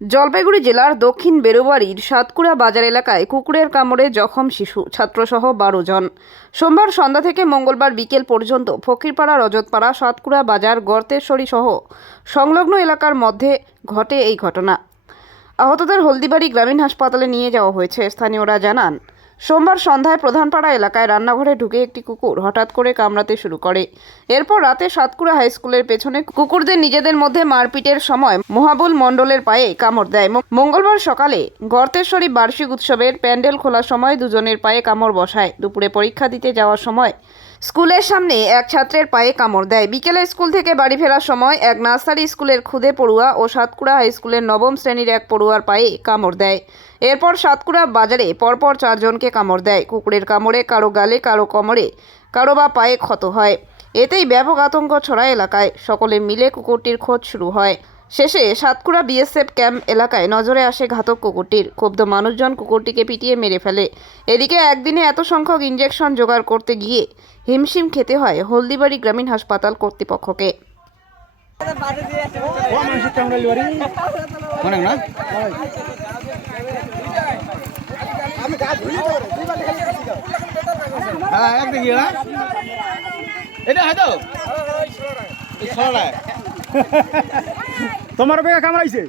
জলপাইগুড়ি জেলার দক্ষিণ বেরোবাড়ির সাতকুড়া বাজার এলাকায় কুকুরের কামড়ে জখম শিশু ছাত্রসহ 12 জন। সোমবার সন্ধ্যা থেকে মঙ্গলবার বিকেল পর্যন্ত ফকিরপাড়া, রজতপাড়া, সাতকুড়া বাজার, গর্তেশ্বরী সহ সংলগ্ন এলাকার মধ্যে ঘটে এই ঘটনা। আহতদের হলদিবাড়ি গ্রামীণ হাসপাতালে নিয়ে যাওয়া হয়েছে। স্থানীয়রা জানান, সোমবার সন্ধ্যায় প্রধানপাড়া এলাকায় রান্নাঘরে ঢুকে একটি কুকুর হঠাৎ করে কামড়াতে শুরু করে। এরপর রাতে সাতকুড়া হাই স্কুলের পেছনে কুকুরদের নিজেদের মধ্যে মারপিটের সময় মহাবুল মণ্ডলের পায়ে কামড় দেয়। মঙ্গলবার সকালে গর্তেশ্বরী বার্ষিক উৎসবের প্যান্ডেল খোলার সময় দুজনের পায়ে কামড় বসায়। দুপুরে পরীক্ষা দিতে যাওয়ার সময় স্কুলের সামনে এক ছাত্রের পায়ে কামড় দেয়। বিকেলে স্কুল থেকে বাড়ি ফেরার সময় এক নার্সারি স্কুলের খুদে পড়ুয়া ও সাতকুড়া হাই স্কুলের নবম শ্রেণীর এক পড়ুয়ার পায়ে কামড় দেয়। এরপর সাতকুড়া বাজারে পরপর 4 জনকে কামড় দেয়। কুকুরের কামড়ে কারো গালে, কারো কোমরে, কারো বা পায়ে ক্ষত হয়। এতেই ব্যাপক আতঙ্ক ছড়ায় এলাকায়। সকলে মিলে কুকুরটির খোঁজ শুরু হয়। শেষে সাতকুড়া বিএসএফ ক্যাম্প এলাকায় নজরে আসে ঘাতক কুকুরটির। ক্ষুব্ধ মানুষজন কুকুরটিকে পিটিয়ে মেরে ফেলে। এদিকে একদিনে এত সংখ্যক ইঞ্জেকশন জোগাড় করতে গিয়ে হিমশিম খেতে হয় হলদিবাড়ি গ্রামীণ হাসপাতাল কর্তৃপক্ষকে। তোমার বেগে কামড়াইছে?